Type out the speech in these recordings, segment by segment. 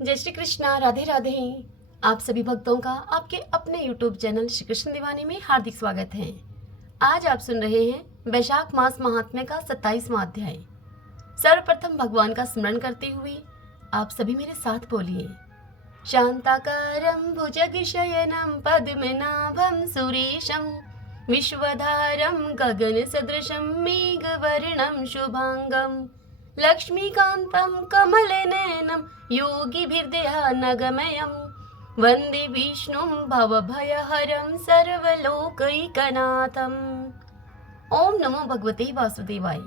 जय श्री कृष्णा, राधे राधे। आप सभी भक्तों का आपके अपने YouTube चैनल श्री कृष्ण दीवानी में हार्दिक स्वागत है। आज आप सुन रहे हैं वैशाख मास महात्म्य का 27वां अध्याय। सर्वप्रथम भगवान का स्मरण करते हुए आप सभी मेरे साथ बोलिए। शांताकारं भुजगशयनं पद्मनाभं सुरेशं विश्वधारं गगनसदृशं मेघवर्णं शुभांगं लक्ष्मीकान्तं कमलनयनं योगिभिर्ध्यानगमयं वन्दे विष्णुं भवभयहरं सर्वलोकैकनाथम्। ओम नमो भगवते वासुदेवाय।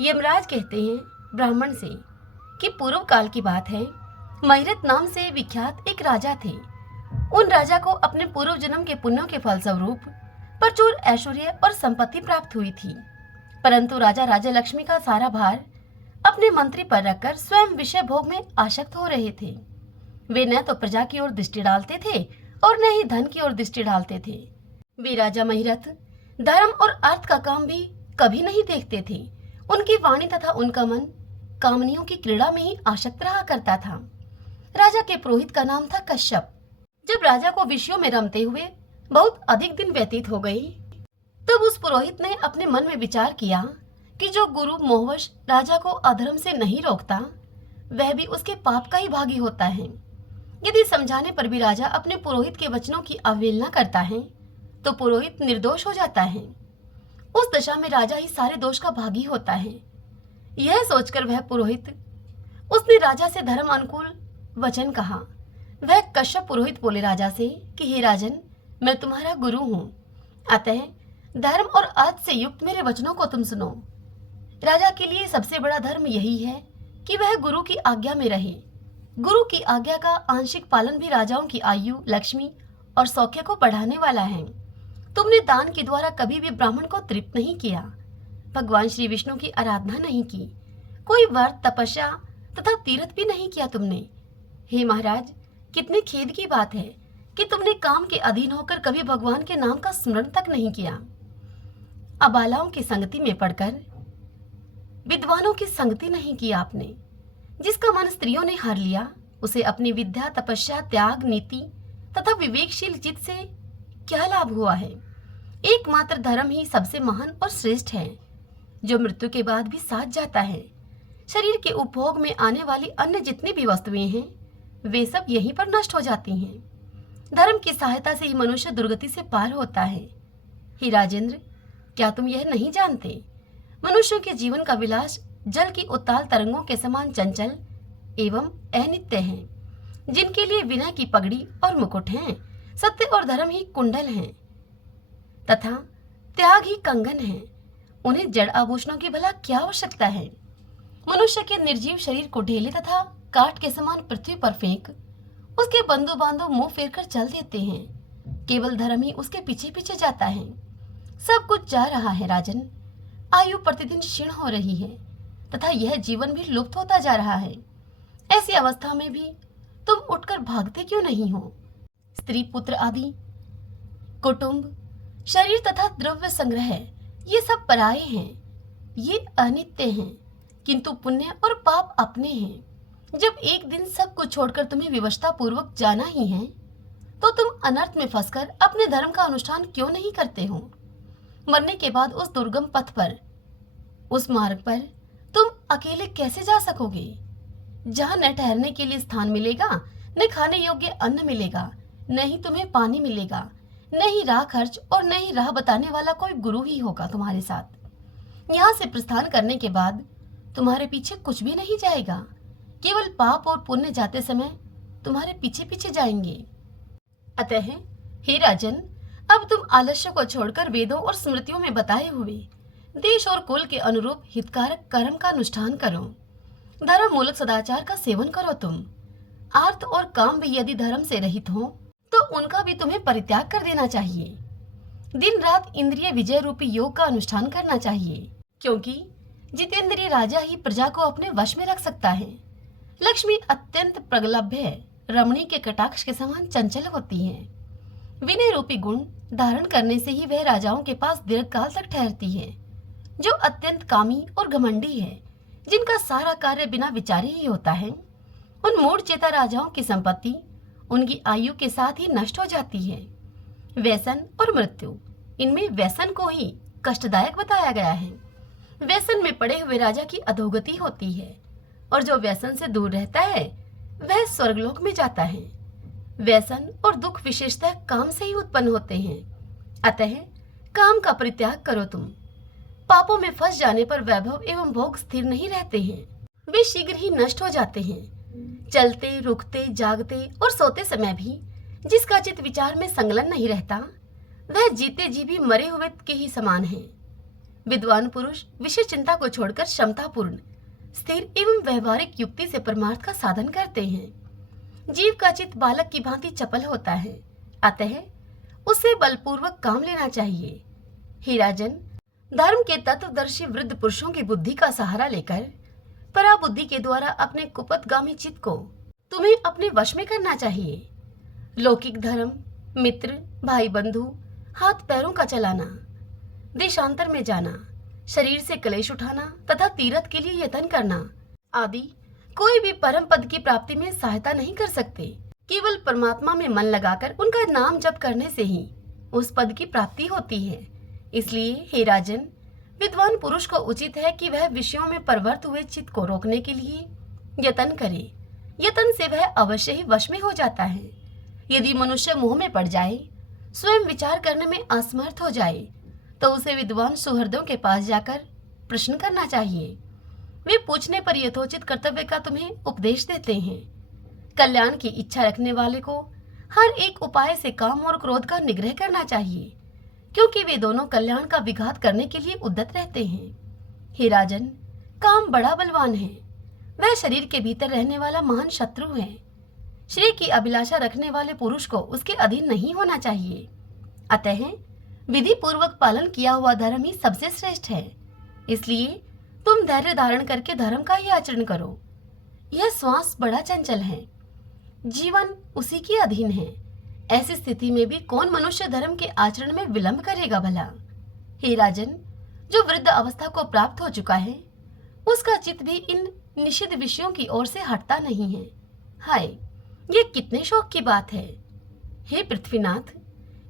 यमराज कहते हैं ब्राह्मण से कि पूर्व काल की बात है, महिरत नाम से विख्यात एक राजा थे। उन राजा को अपने पूर्व जन्म के पुण्यों के फलस्वरूप प्रचुर ऐश्वर्य और संपत्ति प्राप्त हुई थी, परंतु राजा राजा लक्ष्मी का सारा भार अपने मंत्री पर रखकर स्वयं विषय भोग में आसक्त हो रहे थे। वे न तो प्रजा की ओर दृष्टि डालते थे और न ही धन की ओर दृष्टि डालते थे। वे राजा महिरत धर्म और अर्थ का काम भी कभी नहीं देखते थे। उनकी वाणी तथा उनका मन कामनियों की क्रीड़ा में ही आसक्त रहा करता था। राजा के पुरोहित का नाम था कश्यप। जब राजा को विषयों में रमते हुए बहुत अधिक दिन व्यतीत हो गए, तब उस पुरोहित ने अपने मन में विचार किया कि जो गुरु मोहवश राजा को अधर्म से नहीं रोकता, वह भी उसके पाप का ही भागी होता है। यदि समझाने पर भी राजा अपने पुरोहित के वचनों की अवहेलना करता है, तो पुरोहित निर्दोष हो जाता है। उस दशा में राजा ही सारे दोष का भागी होता है। यह सोचकर वह पुरोहित, उसने राजा से धर्म अनुकूल वचन कहा। वह कश्यप पुरोहित बोले राजा से कि हे राजन, मैं तुम्हारा गुरु हूँ, अतः धर्म और अर्थ से युक्त मेरे वचनों को तुम सुनो। राजा के लिए सबसे बड़ा धर्म यही है कि वह गुरु की आज्ञा में रहे। गुरु की आज्ञा का आंशिक पालन भी राजाओं की आयु, लक्ष्मी और सौख्य को बढ़ाने वाला है। तुमने दान के द्वारा कभी भी ब्राह्मण को तृप्त नहीं किया, भगवान श्री विष्णु की आराधना नहीं की, कोई व्रत, तपस्या तथा तीर्थ भी नहीं किया तुमने। हे महाराज, कितने खेद की बात है कि तुमने काम के अधीन होकर कभी भगवान के नाम का स्मरण तक नहीं किया। अबालाओं की संगति में पड़कर विद्वानों की संगति नहीं की आपने। जिसका मन स्त्रियों ने हर लिया, उसे अपनी विद्या, तपस्या, त्याग, नीति तथा विवेकशील चित्त से क्या लाभ हुआ है। एकमात्र धर्म ही सबसे महान और श्रेष्ठ है, जो मृत्यु के बाद भी साथ जाता है। शरीर के उपभोग में आने वाली अन्य जितनी भी वस्तुएं हैं, वे सब यहीं पर नष्ट हो जाती हैं। धर्म की सहायता से ही मनुष्य दुर्गति से पार होता है। हे राजेंद्र, क्या तुम यह नहीं जानते? मनुष्यों के जीवन का विलास जल की उत्ताल तरंगों के समान चंचल एवं अनित्य है। जिनके लिए विनय की पगड़ी और मुकुट हैं, सत्य और धर्म ही कुंडल हैं तथा त्याग ही कंगन है। उन्हें जड़ आभूषणों की भला क्या आवश्यकता है? मनुष्य के निर्जीव शरीर को ढेले तथा काठ के समान पृथ्वी पर फेंक उसके बंधु बांधव मुंह फेर कर चल देते हैं। केवल धर्म ही उसके पीछे पीछे जाता है। सब कुछ जा रहा है राजन। आयु प्रतिदिन क्षीण हो रही है तथा यह जीवन भी लुप्त होता जा रहा है। ऐसी अवस्था में भी तुम उठकर भागते क्यों नहीं हो? स्त्री, पुत्र आदि, कुटुंब, शरीर तथा द्रव्य संग्रह, ये सब पराये हैं, ये अनित्य हैं, किंतु पुण्य और पाप अपने हैं। जब एक दिन सब कुछ छोड़कर तुम्हें विवशता पूर्वक जाना ही है, तो तुम अनर्थ में फंसकर अपने धर्म का अनुष्ठान क्यों नहीं करते हो? मरने के बाद उस दुर्गम पथ पर, उस मार्ग पर तुम अकेले कैसे जा सकोगे, जहां न ठहरने के लिए स्थान मिलेगा, न खाने योग्य अन्न मिलेगा, न ही तुम्हें पानी मिलेगा, न ही राह खर्च और न ही राह बताने वाला कोई गुरु ही होगा तुम्हारे साथ। यहाँ से प्रस्थान करने के बाद तुम्हारे पीछे कुछ भी नहीं जाएगा, केवल पाप और पुण्य जाते समय तुम्हारे पीछे पीछे जाएंगे। अतः हे राजन, अब तुम आलस्य को छोड़कर वेदों और स्मृतियों में बताए हुए देश और कुल के अनुरूप हितकारक कर्म का अनुष्ठान करो। धर्म मूलक सदाचार का सेवन करो। तुम अर्थ और काम भी यदि धर्म से रहित हो, तो उनका भी तुम्हें परित्याग कर देना चाहिए। दिन रात इंद्रिय विजय रूपी योग का अनुष्ठान करना चाहिए, क्योंकि जितेंद्रिय राजा ही प्रजा को अपने वश में रख सकता है। लक्ष्मी अत्यंत प्रगल्भ, रमणी के कटाक्ष के समान चंचल होती है। विनय रूपी गुण धारण करने से ही वह राजाओं के पास दीर्घकाल तक ठहरती है। जो अत्यंत कामी और घमंडी है, जिनका सारा कार्य बिना विचारे ही होता है, उन मूढ़ चेता राजाओं की संपत्ति उनकी आयु के साथ ही नष्ट हो जाती है। व्यसन और मृत्यु, इनमें व्यसन को ही कष्टदायक बताया गया है। व्यसन में पड़े हुए राजा की अधोगति होती है और जो व्यसन से दूर रहता है वह स्वर्गलोक में जाता है। व्यसन और दुख विशेषतः काम से ही उत्पन्न होते हैं, अतः काम का परित्याग करो तुम। पापों में फंस जाने पर वैभव एवं भोग स्थिर नहीं रहते हैं, वे शीघ्र ही नष्ट हो जाते हैं। चलते, रुकते, जागते और सोते समय भी जिसका चित्त विचार में संलग्न नहीं रहता, वह जीते जी भी मरे हुए के ही समान है। विद्वान पुरुष विषय चिंता को छोड़कर क्षमतापूर्ण, स्थिर एवं व्यवहारिक युक्ति से परमार्थ का साधन करते हैं। जीव का चित्त बालक की भांति चपल होता है, अतः उसे बलपूर्वक काम लेना चाहिए। हे राजन, धर्म के तत्वदर्शी वृद्ध पुरुषों की बुद्धि का सहारा लेकर पराबुद्धि के द्वारा अपने कुपथगामी चित्त को तुम्हें अपने वश में करना चाहिए। लौकिक धर्म, मित्र, भाई बंधु, हाथ पैरों का चलाना, देशांतर में जाना, शरीर से कलेश उठाना तथा तीर्थ के लिए यत्न करना आदि कोई भी परम पद की प्राप्ति में सहायता नहीं कर सकते। केवल परमात्मा में मन लगाकर उनका नाम जप करने से ही उस पद की प्राप्ति होती है। इसलिए हे राजन, विद्वान पुरुष को उचित है कि वह विषयों में परवर्त हुए चित्त को रोकने के लिए यत्न करे। यत्न से वह अवश्य ही वश में हो जाता है। यदि मनुष्य मोह में पड़ जाए, स्वयं विचार करने में असमर्थ हो जाए, तो उसे विद्वान सुहृदों के पास जाकर प्रश्न करना चाहिए। वे पूछने पर यथोचित कर्तव्य का तुम्हें उपदेश देते हैं। कल्याण की इच्छा रखने वाले को हर एक उपाय से काम और क्रोध का निग्रह करना चाहिए, क्योंकि वे दोनों कल्याण का विघात करने के लिए उद्यत रहते हैं। हे राजन, काम बड़ा बलवान है, वह शरीर के भीतर रहने वाला महान शत्रु है। श्रेय की अभिलाषा रखने वाले पुरुष को उसके अधीन नहीं होना चाहिए। अतः विधि पूर्वक पालन किया हुआ धर्म ही सबसे श्रेष्ठ है। इसलिए तुम धैर्य धारण करके धर्म का ही आचरण करो। यह श्वास बड़ा चंचल है, जीवन उसी के अधीन है। ऐसी स्थिति में भी कौन मनुष्य धर्म के आचरण में विलंब करेगा भला? हे राजन, जो वृद्ध अवस्था को प्राप्त हो चुका है, उसका चित्त भी इन निषिद्ध विषयों की ओर से हटता नहीं है। हाय, ये कितने शोक की बात है। हे पृथ्वीनाथ,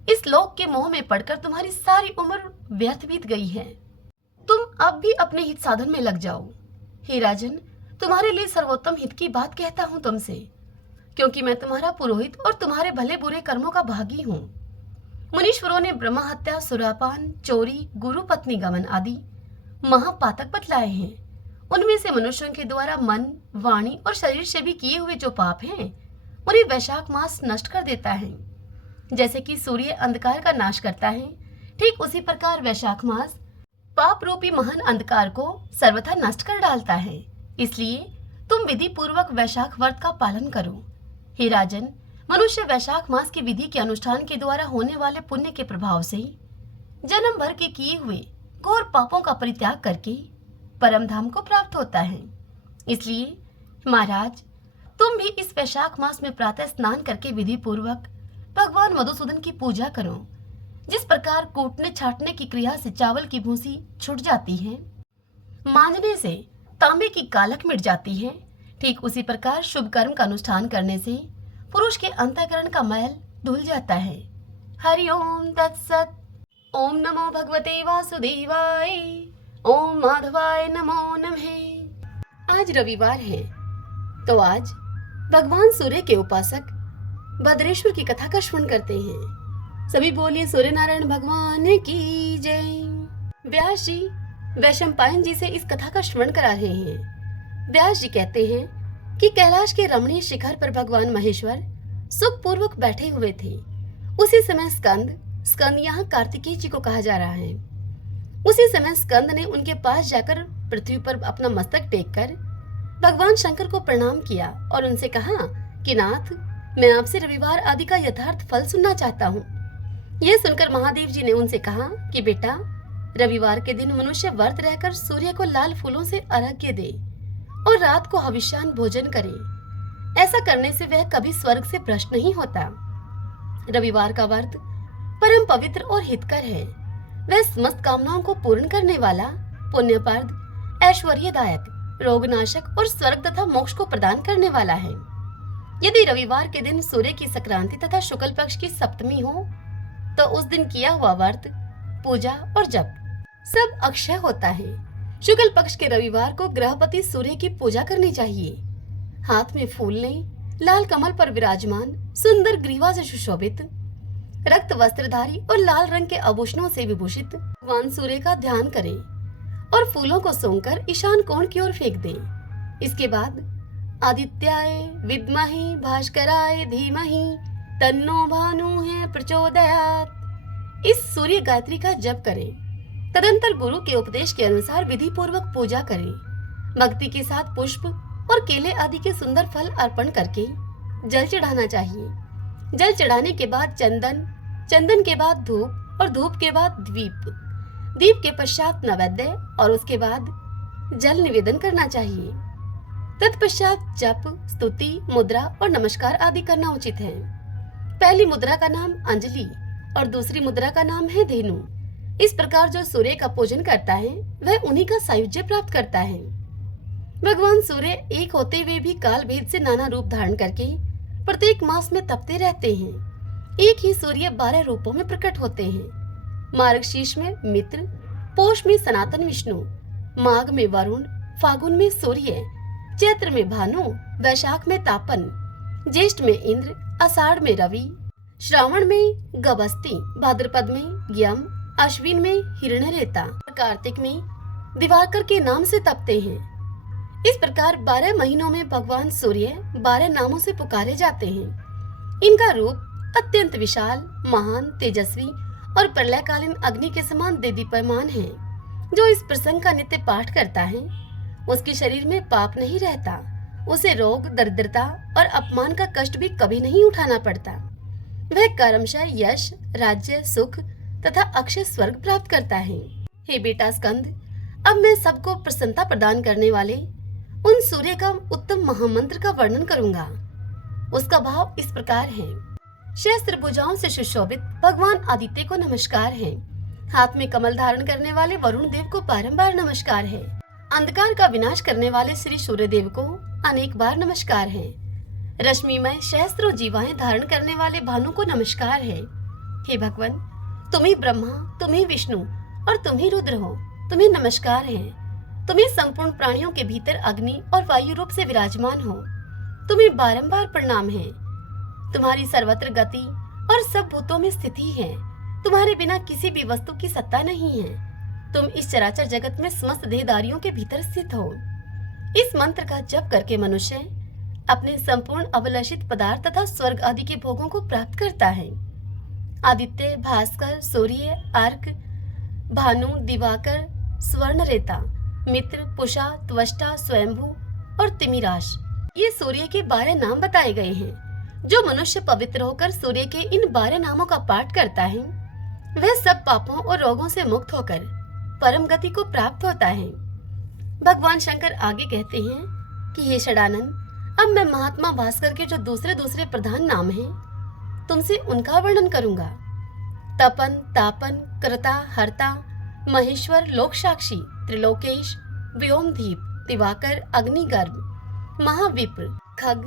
इस लोक के मोह में पड़कर तुम्हारी सारी उम्र व्यर्थ बीत गई है। तुम अब भी अपने हित साधन में लग जाओ। हे राजन, तुम्हारे लिए सर्वोत्तम हित की बात कहता हूँ तुमसे, क्योंकि मैं तुम्हारा पुरोहित और तुम्हारे भले बुरे कर्मों का भागी हूँ। मुनीश्वरों ने ब्रह्म हत्या, सुरापान, चोरी, गुरु पत्नी गमन आदि महापातक बतलाए हैं। उनमें से मनुष्यों के द्वारा मन, वाणी और शरीर से भी किए हुए जो पाप हैं, उन्हें वैशाख मास नष्ट कर देता है। जैसे कि सूर्य अंधकार का नाश करता है, ठीक उसी प्रकार वैशाख मास पाप रूपी महान अंधकार को सर्वथा नष्ट कर डालता है। इसलिए तुम विधि पूर्वक वैशाख व्रत का पालन करो। हे राजन, मनुष्य वैशाख मास की विधि के अनुष्ठान के द्वारा होने वाले पुण्य के प्रभाव से जन्म भर के किए हुए घोर पापों का परित्याग करके परम धाम को प्राप्त होता है। इसलिए महाराज, तुम भी इस वैशाख मास में प्रातः स्नान करके विधि पूर्वक भगवान मधुसूदन की पूजा करो। जिस प्रकार कूटने छाटने की क्रिया से चावल की भूसी छूट जाती है, मांजने से तांबे की कालक मिट जाती है, ठीक उसी प्रकार शुभ कर्म का अनुष्ठान करने से पुरुष के अंतःकरण का मैल धुल जाता है। हरि ओम तत्सत। ओम नमो भगवते वासुदेवाय। ओम माधवाय नमो नमः। आज रविवार है, तो आज भगवान सूर्य के उपासक भद्रेश्वर की कथा का श्रवण करते हैं। सभी बोलिए सूर्य नारायण भगवान की जय। व्यास जी वैशंपायन जी से इस कथा का श्रवण करा रहे हैं। व्यास जी कहते हैं कि कैलाश के रमणीय शिखर पर भगवान महेश्वर सुख पूर्वक बैठे हुए थे। उसी समय स्कंद यहाँ कार्तिकेय जी को कहा जा रहा है। उसी समय स्कंद ने उनके पास जाकर पृथ्वी पर अपना मस्तक टेककर भगवान शंकर को प्रणाम किया और उनसे कहा कि नाथ, मैं आपसे रविवार आदि का यथार्थ फल सुनना चाहता हूँ। यह सुनकर महादेव जी ने उनसे कहा कि बेटा, रविवार के दिन मनुष्य व्रत रहकर सूर्य को लाल फूलों से अर्घ्य दे और रात को हविष्यान भोजन करे। ऐसा करने से वह कभी स्वर्ग से भ्रष्ट नहीं होता। रविवार का व्रत परम पवित्र और हितकर है। वह समस्त कामनाओं को पूर्ण करने वाला, पुण्यप्रद, ऐश्वर्यदायक, रोगनाशक और स्वर्ग तथा मोक्ष को प्रदान करने वाला है। यदि रविवार के दिन सूर्य की संक्रांति तथा शुक्ल पक्ष की सप्तमी हो तो उस दिन किया हुआ व्रत, पूजा और जप सब अक्षय होता है। शुक्ल पक्ष के रविवार को ग्रहपति सूर्य की पूजा करनी चाहिए। हाथ में फूल लें, लाल कमल पर विराजमान सुंदर ग्रीवा से सुशोभित, रक्त वस्त्रधारी और लाल रंग के आभूषणों से विभूषित भगवान सूर्य का ध्यान करें और फूलों को सोंकर ईशान कोण की ओर फेंक दें। इसके बाद आदित्याय विद्महे भास्कराय धीमहि तन्नो भानुः प्रचोदयात् इस सूर्य गायत्री का जप करें। तदंतर गुरु के उपदेश के अनुसार विधि पूर्वक पूजा करें। भक्ति के साथ पुष्प और केले आदि के सुंदर फल अर्पण करके जल चढ़ाना चाहिए। जल चढ़ाने के बाद चंदन, चंदन के बाद धूप और धूप के बाद दीप, दीप के पश्चात नैवेद्य और उसके बाद जल निवेदन करना चाहिए। तत्पश्चात जप, स्तुति, मुद्रा और नमस्कार आदि करना उचित है। पहली मुद्रा का नाम अंजलि और दूसरी मुद्रा का नाम है धेनु। इस प्रकार जो सूर्य का पूजन करता है वह उन्हीं का सायुज्य प्राप्त करता है। भगवान सूर्य एक होते हुए भी काल भेद से नाना रूप धारण करके प्रत्येक मास में तपते रहते हैं। एक ही सूर्य 12 रूपों में प्रकट होते हैं। मार्गशीर्ष में मित्र, पोष में सनातन विष्णु, माघ में वरुण, फागुन में सूर्य, चैत्र में भानु, वैशाख में तापन, ज्येष्ठ में इंद्र, आषाढ़ में रवि, श्रावण में गबस्ती, भाद्रपद में यम, अश्विन में हिरण्यरेता, कार्तिक में दिवाकर के नाम से तपते हैं। इस प्रकार 12 महीनों में भगवान सूर्य 12 नामों से पुकारे जाते हैं। इनका रूप अत्यंत विशाल, महान, तेजस्वी और प्रलयकालीन अग्नि के समान देदीप्यमान है। जो इस प्रसंग का नित्य पाठ करता है उसके शरीर में पाप नहीं रहता, उसे रोग, दरिद्रता और अपमान का कष्ट भी कभी नहीं उठाना पड़ता। वह कर्मशः यश, राज्य, सुख तथा अक्षय स्वर्ग प्राप्त करता है। हे बेटा स्कंद, अब मैं सबको प्रसन्नता प्रदान करने वाले उन सूर्य का उत्तम महामंत्र का वर्णन करूंगा। उसका भाव इस प्रकार है। शस्त्र भुजाओं से सुशोभित भगवान आदित्य को नमस्कार है। हाथ में कमल धारण करने वाले वरुण देव को बारंबार नमस्कार है। अंधकार का विनाश करने वाले श्री सूर्य देव को अनेक बार नमस्कार है। रश्मिमय सहस्त्रों जीवाएं धारण करने वाले भानु को नमस्कार है। हे भगवान, तुम ही ब्रह्मा, तुम ही विष्णु और तुम ही रुद्र हो। तुम्हें नमस्कार है। तुम्हें संपूर्ण प्राणियों के भीतर अग्नि और वायु रूप से विराजमान हो। तुम्हें बारंबार प्रणाम है। तुम्हारी सर्वत्र गति और सब भूतों में स्थिति है। तुम्हारे बिना किसी भी वस्तु की सत्ता नहीं है। तुम इस चराचर जगत में समस्त देहधारियों के भीतर स्थित हो। इस मंत्र का जप करके मनुष्य अपने संपूर्ण अभिलषित पदार्थ तथा स्वर्ग आदि के भोगों को प्राप्त करता है। आदित्य, भास्कर, सूर्य, अर्क, भानु, दिवाकर, स्वर्णरेता, मित्र, पुषा, त्वष्टा, स्वयंभू और तिमिराश, ये सूर्य के 12 नाम बताए गए हैं। जो मनुष्य पवित्र होकर सूर्य के इन 12 नामों का पाठ करता है वह सब पापों और रोगों से मुक्त होकर परम गति को प्राप्त होता है। भगवान शंकर आगे कहते हैं कि हे षडानंद, अब मैं महात्मा भास्कर के जो दूसरे दूसरे प्रधान नाम हैं तुमसे उनका वर्णन करूंगा। तपन, तापन, कर्ता, हर्ता, महेश्वर, लोक साक्षी, त्रिलोकेश, व्योमदीप, दिवाकर, अग्निगर्भ, महाविप्र, खग,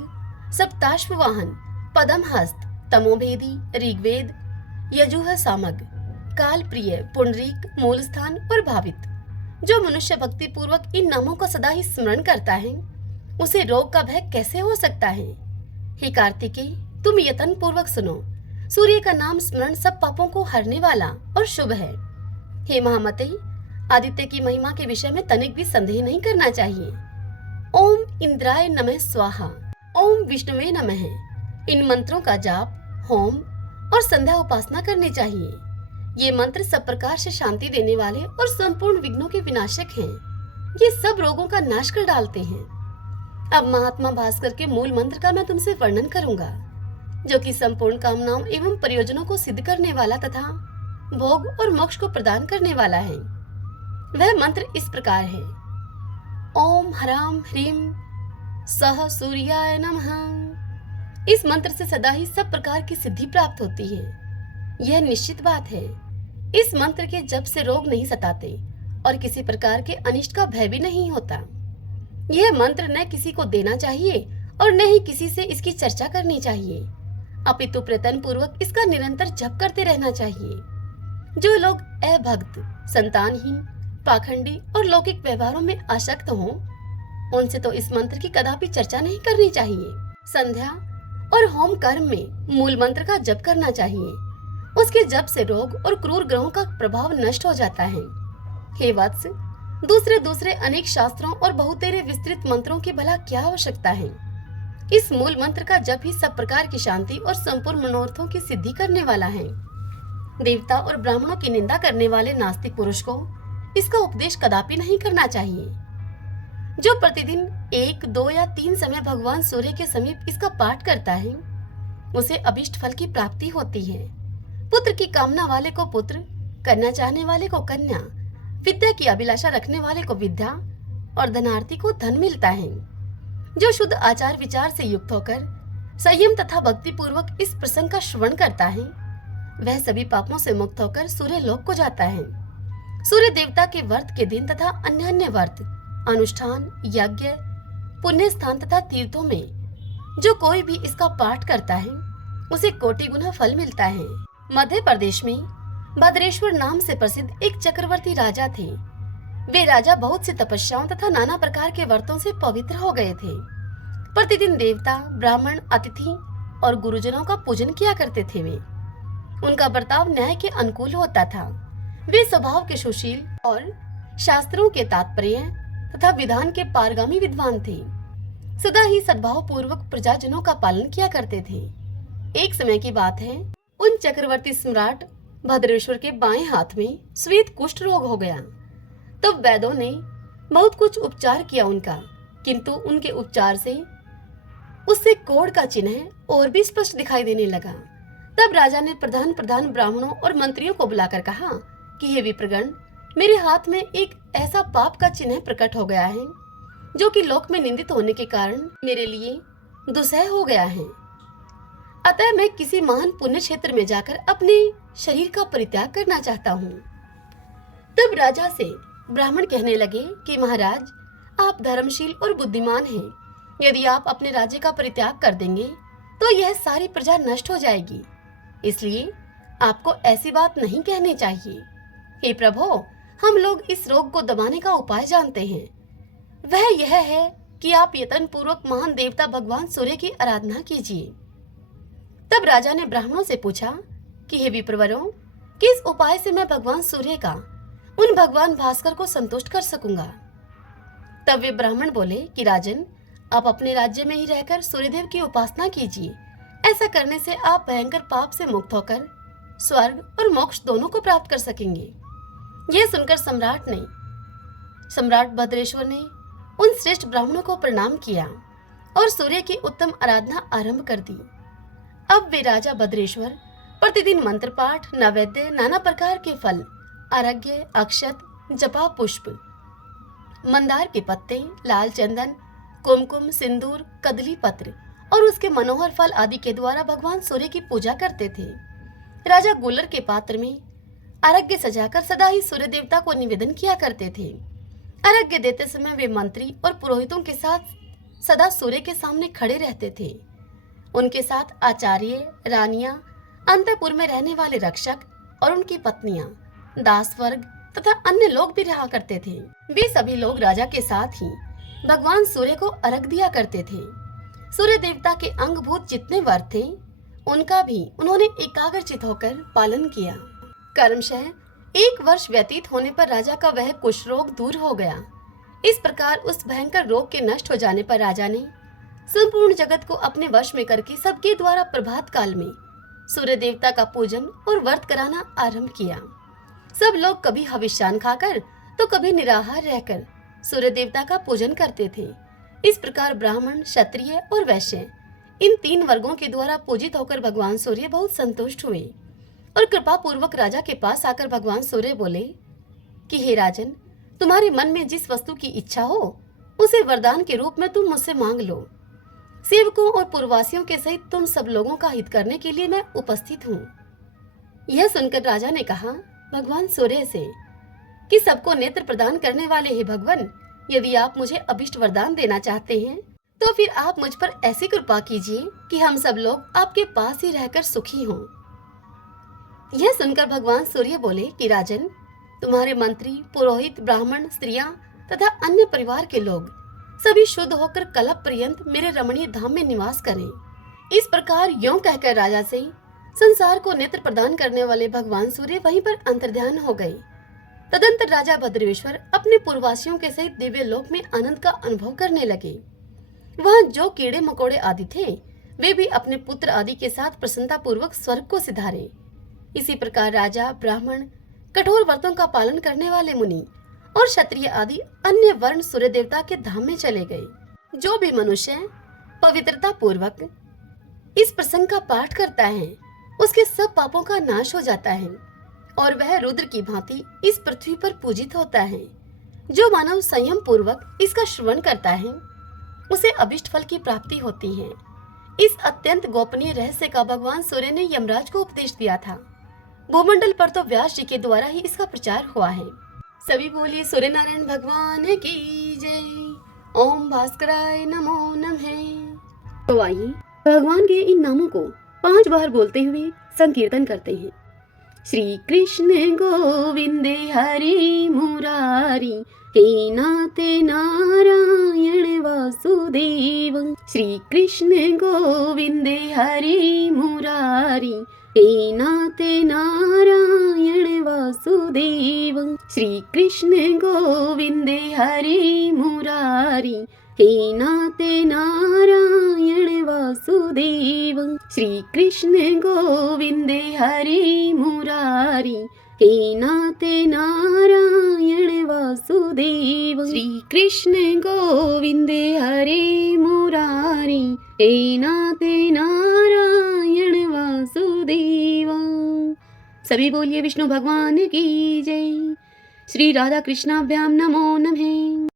सप्ताश्ववाहन, पदमहस्त, तमोभेदी, ऋग्वेद, यजुः सामग, काल प्रिय, पुंडरीक, मूलस्थान और भावित। जो मनुष्य भक्ति पूर्वक इन नामों का सदा ही स्मरण करता है उसे रोग का भय कैसे हो सकता है। हे कार्तिकेय, तुम यत्न पूर्वक सुनो। सूर्य का नाम स्मरण सब पापों को हरने वाला और शुभ है। हे महामते, आदित्य की महिमा के विषय में तनिक भी संदेह नहीं करना चाहिए। ओम इंद्राय नमः स्वाहा, ओम विष्णुवे नमः, इन मंत्रों का जाप, होम और संध्या उपासना करनी चाहिए। ये मंत्र सब प्रकार से शांति देने वाले और संपूर्ण विघ्नों के विनाशक हैं। ये सब रोगों का नाश कर डालते हैं। अब महात्मा भास्कर के मूल मंत्र का मैं तुमसे वर्णन करूंगा, जो कि संपूर्ण कामनाओं एवं प्रयोजनों को सिद्ध करने वाला तथा भोग और मोक्ष को प्रदान करने वाला है। वह मंत्र इस प्रकार है। ओम ह्राम ह्रीम सह सूर्याय नमः। इस मंत्र से सदा ही सब प्रकार की सिद्धि प्राप्त होती है। यह निश्चित बात है। इस मंत्र के जप से रोग नहीं सताते और किसी प्रकार के अनिष्ट का भय भी नहीं होता। यह मंत्र न किसी को देना चाहिए और न ही किसी से इसकी चर्चा करनी चाहिए, अपितु प्रयत्न पूर्वक इसका निरंतर जप करते रहना चाहिए। जो लोग अभक्त, संतानहीन, पाखंडी और लौकिक व्यवहारों में आसक्त हों, उनसे तो इस मंत्र की कदापि चर्चा नहीं करनी चाहिए। संध्या और होम कर्म में मूल मंत्र का जप करना चाहिए। उसके जप से रोग और क्रूर ग्रहों का प्रभाव नष्ट हो जाता है। हे वत्स, दूसरे अनेक शास्त्रों और बहुतेरे विस्तृत मंत्रों की भला क्या आवश्यकता है? इस मूल मंत्र का जप ही सब प्रकार की शांति और संपूर्ण मनोरथों की सिद्धि करने वाला है। देवता और ब्राह्मणों की निंदा करने वाले नास्तिक पुरुष को इसका उपदेश कदापि नहीं करना चाहिए। जो प्रतिदिन 1, 2 या 3 समय भगवान सूर्य के समीप इसका पाठ करता है, उसे अभिष्ट फल की प्राप्ति होती है। पुत्र की कामना वाले को पुत्र, कन्या चाहने वाले को कन्या, विद्या की अभिलाषा रखने वाले को विद्या और धनार्थी को धन मिलता है। जो शुद्ध आचार विचार से युक्त होकर संयम तथा भक्ति पूर्वक इस प्रसंग का श्रवण करता है, वह सभी पापों से मुक्त होकर सूर्य लोक को जाता है। सूर्य देवता के व्रत के दिन तथा अन्य व्रत, अनुष्ठान, यज्ञ, पुण्य स्थान तथा तीर्थों में जो कोई भी इसका पाठ करता है, उसे कोटि गुना फल मिलता है। मध्य प्रदेश में भद्रेश्वर नाम से प्रसिद्ध एक चक्रवर्ती राजा थे। वे राजा बहुत सी तपस्याओं तथा नाना प्रकार के व्रतों से पवित्र हो गए थे। प्रतिदिन देवता, ब्राह्मण, अतिथि और गुरुजनों का पूजन किया करते थे। वे उनका बर्ताव न्याय के अनुकूल होता था। वे स्वभाव के सुशील और शास्त्रों के तात्पर्य तथा विधान के पारगामी विद्वान थे। सदा ही सद्भाव पूर्वक प्रजाजनों का पालन किया करते थे। एक समय की बात है, उन चक्रवर्ती सम्राट भद्रेश्वर के बाएं हाथ में श्वेत कुष्ठ रोग हो गया। तब वैद्यों ने बहुत कुछ उपचार किया उनका, किंतु उनके उपचार से उससे कोढ़ का चिन्ह और भी स्पष्ट दिखाई देने लगा। तब राजा ने प्रधान ब्राह्मणों और मंत्रियों को बुलाकर कहा कि हे विप्रगण, मेरे हाथ में एक ऐसा पाप का चिन्ह प्रकट हो गया है जो कि लोक में निंदित होने के कारण मेरे लिए दुस्सह हो गया है। अतः मैं किसी महान पुण्य क्षेत्र में जाकर अपने शरीर का परित्याग करना चाहता हूँ। तब राजा से ब्राह्मण कहने लगे कि महाराज, आप धर्मशील और बुद्धिमान हैं। यदि आप अपने राज्य का परित्याग कर देंगे तो यह सारी प्रजा नष्ट हो जाएगी, इसलिए आपको ऐसी बात नहीं कहनी चाहिए। हे प्रभो, हम लोग इस रोग को दबाने का उपाय जानते हैं। वह यह है कि आप यत्न पूर्वक महान देवता भगवान सूर्य की आराधना कीजिए। तब राजा ने ब्राह्मणों से पूछा कि हे विप्रवरों, किस उपाय से मैं भगवान सूर्य का, उन भगवान भास्कर को संतुष्ट कर सकूंगा? तब वे ब्राह्मण बोले कि राजन, आप अपने राज्य में ही रहकर सूर्यदेव की उपासना कीजिए। ऐसा करने से आप भयंकर पाप से मुक्त होकर स्वर्ग और मोक्ष दोनों को प्राप्त कर सकेंगे। यह सुनकर सम्राट भद्रेश्वर ने उन श्रेष्ठ ब्राह्मणों को प्रणाम किया और सूर्य की उत्तम आराधना आरंभ कर दी। अब वे राजा भद्रेश्वर प्रतिदिन मंत्र पाठ, नैवेद्य, नाना प्रकार के फल, अर्घ्य, अक्षत, जपा पुष्प, मंदार के पत्ते, लाल चंदन, कुमकुम, सिंदूर, कदली पत्र और उसके मनोहर फल आदि के द्वारा भगवान सूर्य की पूजा करते थे। राजा गुलर के पात्र में अर्घ्य सजाकर सदा ही सूर्य देवता को निवेदन किया करते थे। अर्घ्य देते समय वे मंत्री और पुरोहितों के साथ सदा सूर्य के सामने खड़े रहते थे। उनके साथ आचार्य, रानियां, अंतपुर में रहने वाले रक्षक और उनकी पत्नियां, दास वर्ग तथा अन्य लोग भी रहा करते थे। वे सभी लोग राजा के साथ ही भगवान सूर्य को अर्घ दिया करते थे। सूर्य देवता के अंगभूत जितने व्रत थे, उनका भी उन्होंने एकाग्रचित होकर पालन किया। कर्मशः 1 वर्ष व्यतीत होने पर राजा का वह कुष्ठ रोग दूर हो गया। इस प्रकार उस भयंकर रोग के नष्ट हो जाने पर राजा ने संपूर्ण जगत को अपने वश में करके सबके द्वारा प्रभात काल में सूर्य देवता का पूजन और व्रत कराना आरंभ किया। सब लोग कभी हविष्यान खाकर तो कभी निराहार रहकर सूर्य देवता का पूजन करते थे। इस प्रकार ब्राह्मण, क्षत्रिय और वैश्य, इन 3 वर्गों के द्वारा पूजित होकर भगवान सूर्य बहुत संतुष्ट हुए और कृपा पूर्वक राजा के पास आकर भगवान सूर्य बोले कि हे राजन, तुम्हारे मन में जिस वस्तु की इच्छा हो उसे वरदान के रूप में तुम मुझसे मांग लो। सेवकों और पूर्ववासियों के सहित तुम सब लोगों का हित करने के लिए मैं उपस्थित हूँ। यह सुनकर राजा ने कहा भगवान सूर्य से कि सबको नेत्र प्रदान करने वाले हे भगवान, यदि आप मुझे अभिष्ट वरदान देना चाहते हैं तो फिर आप मुझ पर ऐसी कृपा कीजिए कि हम सब लोग आपके पास ही रहकर सुखी हों। यह सुनकर भगवान सूर्य बोले कि राजन, तुम्हारे मंत्री, पुरोहित, ब्राह्मण, स्त्रियां तथा अन्य परिवार के लोग सभी शुद्ध होकर कल्प पर्यंत मेरे रमणीय धाम में निवास करें। इस प्रकार यों कहकर राजा से संसार को नेत्र प्रदान करने वाले भगवान सूर्य वहीं पर अंतर्ध्यान हो गए। तदंतर राजा भद्रेश्वर अपने पूर्ववासियों के सहित दिव्य लोक में आनंद का अनुभव करने लगे। वहां जो कीड़े मकोड़े आदि थे वे भी अपने पुत्र आदि के साथ प्रसन्नता पूर्वक स्वर्ग को सिधारे। इसी प्रकार राजा, ब्राह्मण, कठोर व्रतों का पालन करने वाले मुनि और क्षत्रिय आदि अन्य वर्ण सूर्य देवता के धाम में चले गए। जो भी मनुष्य पवित्रता पूर्वक इस प्रसंग का पाठ करता है उसके सब पापों का नाश हो जाता है और वह रुद्र की भांति इस पृथ्वी पर पूजित होता है। जो मानव संयम पूर्वक इसका श्रवण करता है उसे अभिष्ट फल की प्राप्ति होती है। इस अत्यंत गोपनीय रहस्य का भगवान सूर्य ने यमराज को उपदेश दिया था। भूमंडल पर तो व्यास जी के द्वारा ही इसका प्रचार हुआ है। सभी बोलिए सूर्य नारायण भगवान की जय। ओम भास्कराय नमो नमः। तो आइए भगवान के इन नामों को 5 बार बोलते हुए संकीर्तन करते हैं। श्री कृष्ण गोविंदे हरि मुरारी, हे नाथ नारायण वासुदेव। श्री कृष्ण गोविंदे हरि मुरारी, हे नाथ नारायण वासुदेव। श्री कृष्ण गोविंदे हरि मुरारी, हे नाथ नारायण वासुदेव। श्री कृष्ण गोविंदे हरि मुरारी, हे नाथ नारायण वासुदेव। श्री कृष्ण गोविंदे हरि मुरारी, हे नाथ नारायण वासुदेव। सभी बोलिए विष्णु भगवान की जय। श्री राधा कृष्णाभ्याम नमो नमः।